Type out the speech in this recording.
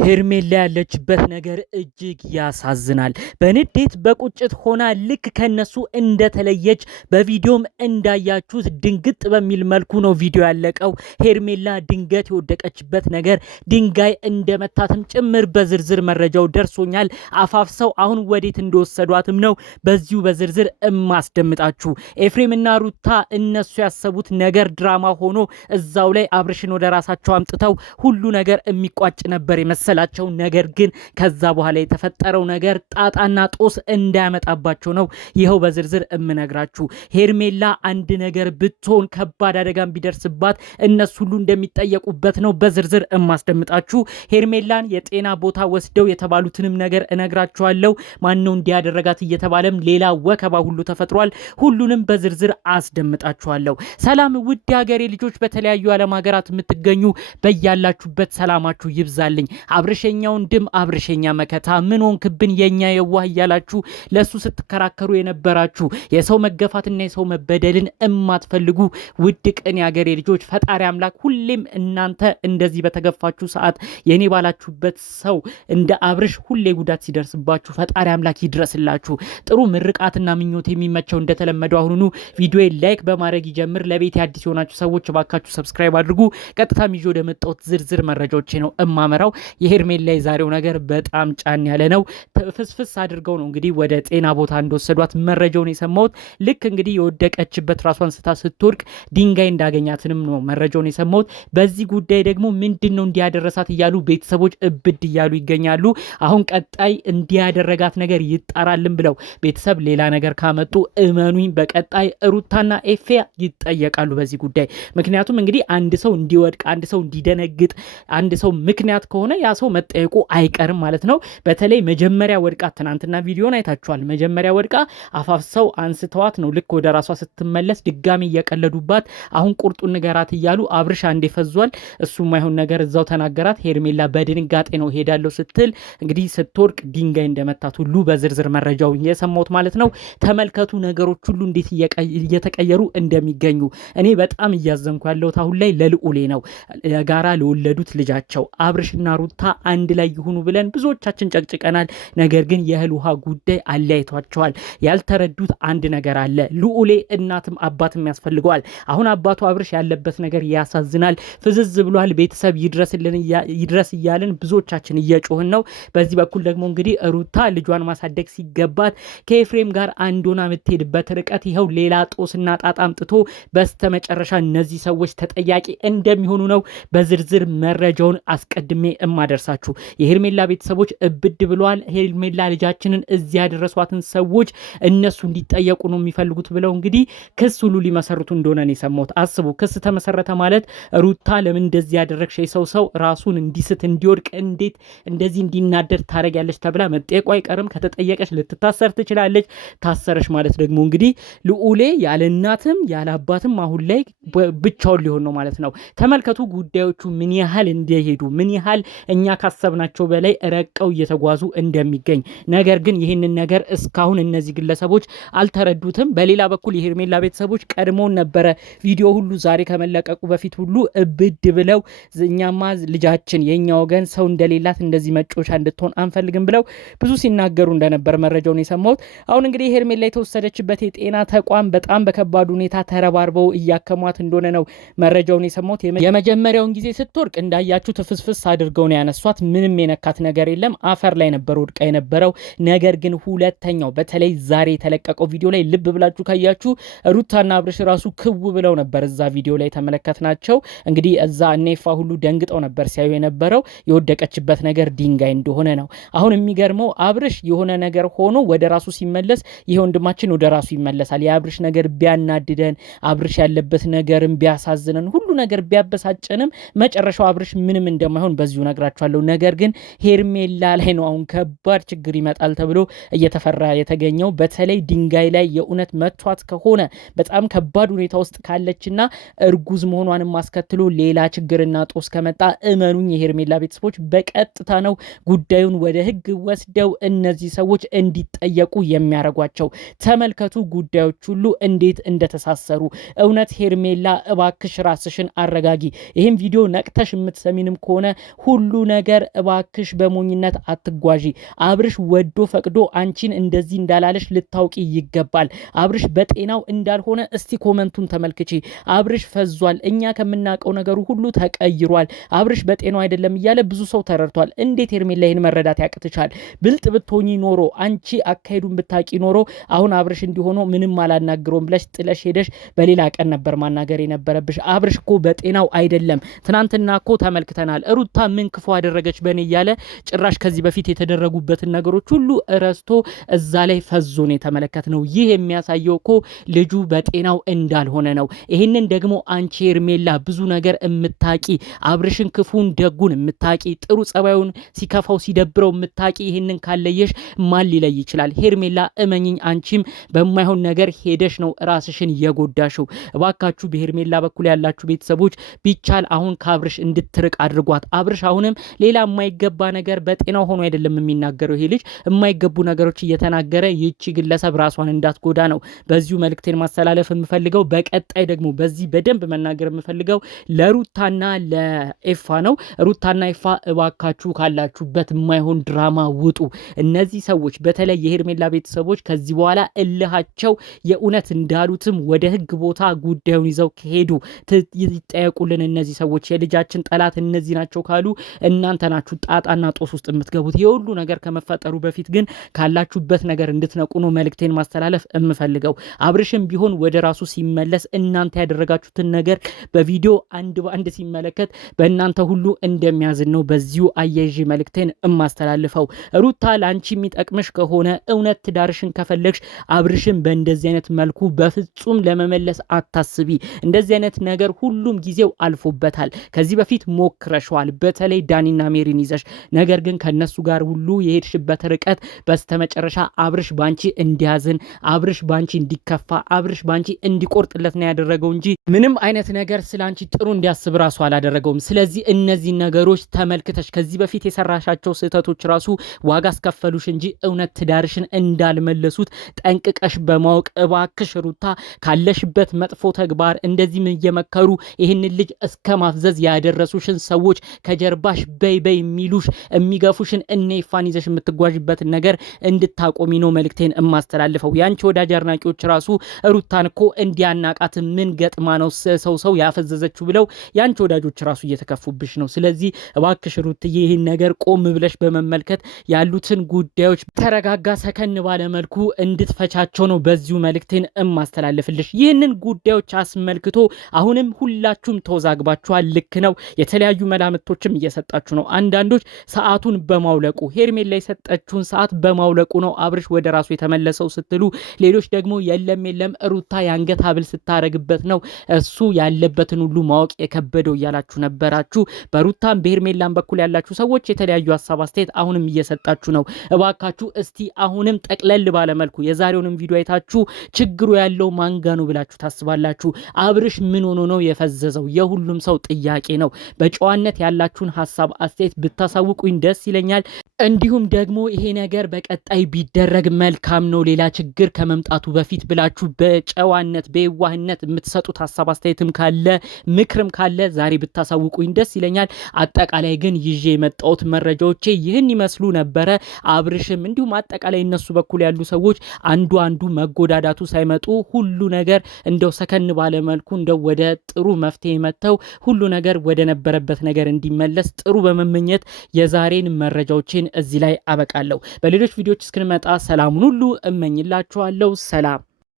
ሄርሜላ ያለችበት ነገር እጅግ ያሳዝናል። በንዴት በቁጭት ሆና ልክ ከነሱ እንደተለየች በቪዲዮም እንዳያችሁት ድንግጥ በሚል መልኩ ነው ቪዲዮ ያለቀው። ሄርሜላ ድንገት የወደቀችበት ነገር ድንጋይ እንደመታትም ጭምር በዝርዝር መረጃው ደርሶኛል። አፋፍሰው አሁን ወዴት እንደወሰዷትም ነው በዚሁ በዝርዝር እማስደምጣችሁ። ኤፍሬምና ሩታ እነሱ ያሰቡት ነገር ድራማ ሆኖ እዛው ላይ አብርሽን ወደ ራሳቸው አምጥተው ሁሉ ነገር የሚቋጭ ነበር መሰላቸው። ነገር ግን ከዛ በኋላ የተፈጠረው ነገር ጣጣና ጦስ እንዳያመጣባቸው ነው ይኸው በዝርዝር እምነግራችሁ። ሄርሜላ አንድ ነገር ብትሆን ከባድ አደጋም ቢደርስባት እነሱ ሁሉ እንደሚጠየቁበት ነው በዝርዝር እማስደምጣችሁ። ሄርሜላን የጤና ቦታ ወስደው የተባሉትንም ነገር እነግራችኋለሁ። ማነው እንዲያደረጋት እየተባለም ሌላ ወከባ ሁሉ ተፈጥሯል። ሁሉንም በዝርዝር አስደምጣችኋለሁ። ሰላም ውድ ሀገሬ ልጆች፣ በተለያዩ ዓለም ሀገራት የምትገኙ በያላችሁበት ሰላማችሁ ይብዛልኝ። አብርሸኛውን ድም አብርሸኛ መከታ ምን ሆንክብን የኛ የዋህ እያላችሁ ለሱ ስትከራከሩ የነበራችሁ የሰው መገፋትና የሰው መበደልን እማትፈልጉ ውድ ቅን የሀገሬ ልጆች፣ ፈጣሪ አምላክ ሁሌም እናንተ እንደዚህ በተገፋችሁ ሰዓት የኔ ባላችሁበት ሰው እንደ አብርሽ ሁሌ ጉዳት ሲደርስባችሁ ፈጣሪ አምላክ ይድረስላችሁ። ጥሩ ምርቃትና ምኞት የሚመቸው እንደተለመደው አሁኑኑ ቪዲዮ ላይክ በማድረግ ይጀምር። ለቤት አዲስ የሆናችሁ ሰዎች ባካችሁ ሰብስክራይብ አድርጉ። ቀጥታ ይዞ ወደ መጣሁት ዝርዝር መረጃዎች ነው እማመራው። የሄርሜላ የዛሬው ነገር በጣም ጫን ያለ ነው። ፍስፍስ አድርገው ነው እንግዲህ ወደ ጤና ቦታ እንደወሰዷት መረጃውን የሰማሁት። ልክ እንግዲህ የወደቀችበት ራሷን ስታ ስትወድቅ ድንጋይ እንዳገኛትንም ነው መረጃውን የሰማሁት። በዚህ ጉዳይ ደግሞ ምንድነው እንዲያደረሳት እያሉ ቤተሰቦች እብድ እያሉ ይገኛሉ። አሁን ቀጣይ እንዲያደረጋት ነገር ይጣራልን ብለው ቤተሰብ ሌላ ነገር ካመጡ እመኑኝ በቀጣይ ሩታና ኤፌ ይጠየቃሉ በዚህ ጉዳይ። ምክንያቱም እንግዲህ አንድ ሰው እንዲወድቅ፣ አንድ ሰው እንዲደነግጥ፣ አንድ ሰው ምክንያት ከሆነ ያ ሰው መጠየቁ አይቀርም ማለት ነው። በተለይ መጀመሪያ ወድቃ ትናንትና ቪዲዮን አይታችኋል። መጀመሪያ ወድቃ አፋፍሰው አንስተዋት ነው ልክ ወደ ራሷ ስትመለስ ድጋሚ እየቀለዱባት አሁን ቁርጡን ንገራት እያሉ አብርሽ አንዴ ፈዟል። እሱ ማይሆን ነገር እዛው ተናገራት። ሄርሜላ በድንጋጤ ነው ሄዳለሁ ስትል እንግዲህ ስትወድቅ ድንጋይ እንደመታት ሁሉ በዝርዝር መረጃው የሰማሁት ማለት ነው። ተመልከቱ ነገሮች ሁሉ እንዴት እየተቀየሩ እንደሚገኙ። እኔ በጣም እያዘንኩ ያለሁት አሁን ላይ ለልዑሌ ነው። ጋራ ለወለዱት ልጃቸው አብርሽና ሩታ አንድ ላይ ይሁኑ ብለን ብዙዎቻችን ጨቅጭቀናል። ነገር ግን የእህል ውሃ ጉዳይ አለያይቷቸዋል። ያልተረዱት አንድ ነገር አለ። ልዑሌ እናትም አባትም ያስፈልገዋል። አሁን አባቱ አብርሽ ያለበት ነገር ያሳዝናል። ፍዝዝ ብሏል። ቤተሰብ ይድረስ እያልን ብዙዎቻችን እየጮህን ነው። በዚህ በኩል ደግሞ እንግዲህ ሩታ ልጇን ማሳደግ ሲገባት ከኤፍሬም ጋር አንድ ሆና የምትሄድበት ርቀት ይኸው ሌላ ጦስና ጣጣ አምጥቶ በስተመጨረሻ እነዚህ ሰዎች ተጠያቂ እንደሚሆኑ ነው በዝርዝር መረጃውን አስቀድሜ እማደርሳችሁ። የሄርሜላ ቤተሰቦች እብድ ብለዋል። ሄርሜላ ልጃችንን እዚህ ያደረሷትን ሰዎች እነሱ እንዲጠየቁ ነው የሚፈልጉት ብለው እንግዲህ ክስ ሁሉ ሊመሰርቱ እንደሆነ ነው የሰማሁት። አስቡ፣ ክስ ተመሰረተ ማለት ሩታ ለምን እንደዚህ ያደረግሽ ሰው ራሱን እንዲስት እንዲወድቅ እንዴት እንደዚህ እንዲናደድ ታደርጊያለሽ ተብላ መጠየቁ አይቀርም። ከተጠየቀች ልትታሰር ትችላለች። ታሰረች ማለት ደግሞ እንግዲህ ልዑሌ ያለ እናትም ያለ አባትም አሁን ላይ ብቻውን ሊሆን ነው ማለት ነው። ተመልከቱ ጉዳዮቹ ምን ያህል እንደሄዱ፣ ምን ያህል እኛ ካሰብናቸው በላይ ረቀው እየተጓዙ እንደሚገኝ። ነገር ግን ይህንን ነገር እስካሁን እነዚህ ግለሰቦች አልተረዱትም። በሌላ በኩል የሄርሜላ ቤተሰቦች ቀድሞውን ነበረ ቪዲዮ ሁሉ ዛሬ ከመለቀቁ በፊት ሁሉ እብድ ብለው እኛማ ልጃችን የኛ ወገን ሰው እንደሌላት እንደዚህ መጮቻ እንድትሆን አንፈልግም ብለው ብዙ ሲናገሩ እንደነበር መረጃውን የሰማሁት። አሁን እንግዲህ ሄርሜላ የተወሰደችበት የጤና ተቋም በጣም በከባድ ሁኔታ ተረባርበው እያከሟት እንደሆነ ነው መረጃውን የሰማሁት። የመጀመሪያውን ጊዜ ስትወርቅ እንዳያችሁ ትፍስፍስ አድርገው ነው ያነሷት። ምንም የነካት ነገር የለም። አፈር ላይ ነበር ወድቃ የነበረው። ነገር ግን ሁለተኛው በተለይ ዛሬ የተለቀቀው ቪዲዮ ላይ ልብ ብላችሁ ካያችሁ ሩታና አብርሽ ራሱ ክው ብለው ነበር እዛ ቪዲዮ ላይ ተመለከትናቸው። እንግዲህ እዛ እኔፋ ሁሉ ደንግጠው ነበር ሲያዩ የነበረው። የወደቀችበት ነገር ድንጋይ እንደሆነ ነው። አሁን የሚገርመው አብርሽ የሆነ ነገር ሆኖ ወደ ራሱ ሲመለስ ይሄ ወንድማችን ወደ ራሱ ይመለሳል። የአብርሽ ነገር ቢያናድደን፣ አብርሽ ያለበት ነገርም ቢያሳዝነን፣ ሁሉ ነገር ቢያበሳጨንም መጨረሻው አብርሽ ምንም እንደማይሆን በዚሁ ነግራችኋለሁ። ነገር ግን ሄርሜላ ላይ ነው አሁን ከባድ ችግር ይመጣል ተብሎ እየተፈራ የተገኘው። በተለይ ድንጋይ ላይ የእውነት መቷት ከሆነ በጣም ከባድ ሁኔታ ውስጥ ካለችና እርጉዝ መሆኗንም አስከትሎ ሌላ ችግርና ጦስ ከመጣ እመኑኝ የሄርሜላ ቤተሰቦች በቀጥታ ነው ጉዳዩን ወደ ሕግ ወስደው እነዚህ ሰዎች እንዲጠየቁ የሚያደርጓቸው። ተመልከቱ ጉዳዮች ሁሉ እንዴት እንደተሳሰሩ። እውነት ሄርሜላ እባክሽ ራስሽን አረጋጊ። ይህም ቪዲዮ ነቅተሽ የምትሰሚንም ከሆነ ሁሉ ነገር እባክሽ በሞኝነት አትጓዢ። አብርሽ ወዶ ፈቅዶ አንቺን እንደዚህ እንዳላለሽ ልታውቂ ይገባል። አብርሽ በጤናው እንዳልሆነ እስቲ ኮመንቱን ተመልክቺ። አብርሽ ፈዟል። እኛ ከምናውቀው ነገሩ ሁሉ ተቀይሯል። አብርሽ በጤናው አይደለም እያለ ብዙ ሰው ተረድቷል። እንዴት ሄርሜላ ይህን መረዳት ያቅትቻል? ብልጥ ብትሆኚ ኖሮ አንቺ አካሄዱን ብታቂ ኖሮ አሁን አብርሽ እንዲሆኖ ምንም አላናግረውም ብለሽ ጥለሽ ሄደሽ በሌላ ቀን ነበር ማናገር የነበረብሽ። አብርሽ እኮ በጤናው አይደለም። ትናንትና እኮ ተመልክተናል። ሩታ ምን ክፉ አደረገች በኔ እያለ ጭራሽ ከዚህ በፊት የተደረጉበትን ነገሮች ሁሉ እረስቶ እዛ ላይ ፈዞን የተመለከትነው። ይህ የሚያሳየው እኮ ልጁ በጤናው እንዳልሆነ ነው። ይህንን ደግሞ አንቺ ሄርሜላ ብዙ ነገር እምታቂ፣ አብርሽን ክፉን ደጉን እምታቂ፣ ጥሩ ጸባዩን ሲከፋው ሲደብረው እምታቂ፣ ይህንን ካለየሽ ማን ሊለይ ይችላል? ሄርሜላ እመኝኝ፣ አንቺም በማይሆን ነገር ሄደሽ ነው ራስሽን የጎዳሽው። እባካችሁ በሄርሜላ በኩል ያላችሁ ቤተሰቦች ቢቻል አሁን ከአብርሽ እንድትርቅ አድርጓት። አብርሽ አሁንም ሌላ የማይገባ ነገር በጤናው ሆኖ አይደለም የሚናገረው። ይሄ ልጅ የማይገቡ ነገሮች እየተናገረ ይቺ ግለሰብ ራሷን እንዳትጎዳ ነው በዚሁ መልእክቴን ማስተላለፍ የምፈልገው። በቀጣይ ደግሞ በዚህ በደንብ መናገር የምፈልገው ለሩታና ለኤፋ ነው። ሩታና ኤፋ እባካችሁ ካላችሁበት የማይሆን ድራማ ውጡ። እነዚህ ሰዎች በተለይ የሄርሜላ ቤተሰቦች ከዚህ በኋላ እልሃቸው የእውነት እንዳሉትም ወደ ህግ ቦታ ጉዳዩን ይዘው ከሄዱ ይጠየቁልን። እነዚህ ሰዎች የልጃችን ጠላት እነዚህ ናቸው ካሉ እናንተ ናችሁ ጣጣና ጦስ ውስጥ የምትገቡት። የሁሉ ነገር ከመፈጠሩ በፊት ግን ካላችሁበት ነገር እንድትነቁ ነው መልእክቴን ማስተላለፍ የምፈልገው። አብርሽም ቢሆን ወደ ራሱ ሲመለስ እናንተ ያደረጋችሁትን ነገር በቪዲዮ አንድ በአንድ ሲመለከት በእናንተ ሁሉ እንደሚያዝን ነው በዚሁ አያይዤ መልእክቴን የማስተላልፈው። ሩታ ለአንቺ የሚጠቅምሽ ከሆነ እውነት ትዳርሽን ከፈለግሽ አብርሽን በእንደዚህ አይነት መልኩ በፍጹም ለመመለስ አታስቢ። እንደዚህ አይነት ነገር ሁሉም ጊዜው አልፎበታል። ከዚህ በፊት ሞክረሽዋል፣ በተለይ ዳኒና ሜሪን ይዘሽ። ነገር ግን ከነሱ ጋር ሁሉ የሄድሽበት ርቀት በስተመጨረሻ አብርሽ ባንቺ እንዲያዝን፣ አብርሽ ባንቺ እንዲከፋ፣ አብርሽ ባንቺ እንዲቆርጥለት ነው ያደረገው እንጂ ምንም አይነት ነገር ስላንቺ ጥሩ እንዲያስብ ራሱ አላደረገውም። ስለዚህ እነዚህ ነገሮች ተመልክተሽ ከዚህ በፊት የሰራሻቸው ስህተቶች ራሱ ዋጋ አስከፈሉሽ እንጂ እውነት ትዳርሽን እንዳልመለሱት ጠንቅቀሽ በማወቅ እባክሽ ሩታ ካለሽበት መጥፎ ተግባር እንደዚህ ምን እየመከሩ ይህንን ልጅ እስከ ማፍዘዝ ያደረሱሽን ሰዎች ከጀርባሽ በይ በይ የሚሉሽ የሚገፉሽን እነ ይፋን ይዘሽ የምትጓዥበትን ነገር እንድታቆሚ ነው መልእክቴን የማስተላልፈው። ያንቺ ወዳጅ አድናቂዎች ራሱ ሩታን እኮ እንዲያናቃት ምን ገጥማ ነው ሰው ያፈዘዘችው ብለው ያንቺ ወዳጆች ራሱ እየተከፉብሽ ነው። ስለዚህ እባክሽ ሩትዬ ይህን ነገር ቆም ብለሽ በመመልከት ያሉትን ጉዳዮች ተረጋጋ ሰከን ባለመልኩ እንድትፈቻቸው ነው በዚሁ መልእክቴን የማስተላልፍልሽ። ይህንን ጉዳዮች አስመልክቶ አሁንም ሁላችሁም ተወዛግባችኋል። ልክ ነው። የተለያዩ መላምቶችም እየሰጣችሁ ነው። አንዳንዶች ሰዓቱን በማውለቁ ሄርሜላ የሰጠችውን ሰዓት በማውለቁ ነው አብርሽ ወደ ራሱ የተመለሰው ስትሉ፣ ሌሎች ደግሞ የለም ሩታ የአንገት ሀብል ስታረግበት ነው እሱ ያለበትን ሁሉ ማወቅ የከበደው እያላችሁ ነበራችሁ። በሩታም በሄርሜላም በኩል ያላችሁ ሰዎች የተለያዩ ሀሳብ አስተያየት አሁንም እየሰጣችሁ ነው። እባካችሁ እስቲ አሁንም ጠቅለል ባለመልኩ የዛሬውንም ቪዲዮ አይታችሁ ችግሩ ያለው ማንጋ ነው ብላችሁ ታስባላችሁ? አብርሽ ምን ሆኖ ነው የፈዘዘው? የሁሉም ሰው ጥያቄ ነው። በጨዋነት ያላችሁን ሀሳብ አስተያየት ብታሳውቁኝ ደስ ይለኛል። እንዲሁም ደግሞ ይሄ ነገር በቀጣይ ቢደረግ መልካም ነው ሌላ ችግር ከመምጣቱ በፊት ብላችሁ በጨዋነት በየዋህነት የምትሰጡት ሀሳብ አስተያየትም ካለ ምክርም ካለ ዛሬ ብታሳውቁኝ ደስ ይለኛል። አጠቃላይ ግን ይዤ የመጣሁት መረጃዎቼ ይህን ይመስሉ ነበረ። አብርሽም እንዲሁም አጠቃላይ እነሱ በኩል ያሉ ሰዎች አንዱ መጎዳዳቱ ሳይመጡ ሁሉ ነገር እንደው ሰከን ባለመልኩ እንደው ወደ ጥሩ መፍትሄ መጥተው ሁሉ ነገር ወደ ነበረበት ነገር እንዲመለስ ጥሩ በመመኘት የዛሬን መረጃዎችን እዚህ ላይ አበቃለሁ። በሌሎች ቪዲዮዎች እስክንመጣ ሰላሙን ሁሉ እመኝላችኋለሁ። ሰላም።